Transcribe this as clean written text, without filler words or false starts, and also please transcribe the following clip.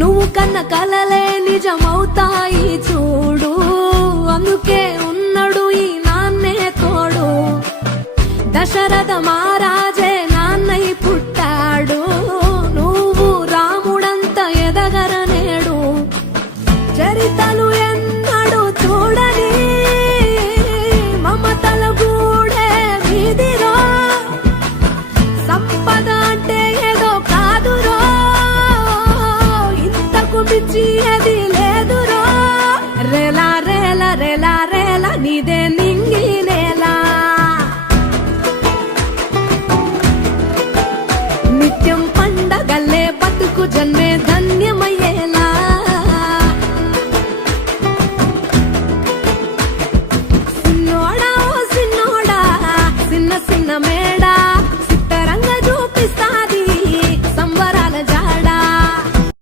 నువ్వు కన్న కలలే నిజమవుతాయి చూడు, అందుకే ఉన్నాడు ఈ నాన్నే తోడు. దశరథ మహారాజే నాన్నై పుట్టాడు, నువ్వు రాముడంత ఎదగరనేడు. చరితలు ఎన్నడు చూడని మమతల గూడే వీధిరో, సంపద అంటే ఏదో కాదురో, ఇంతకు మించి అది లేదురో. రేలా రేలా రేలా రేలా నీదే నింగి నేలా, నిత్యం పండగల్లే బతుకు జన్మే ధన్యమ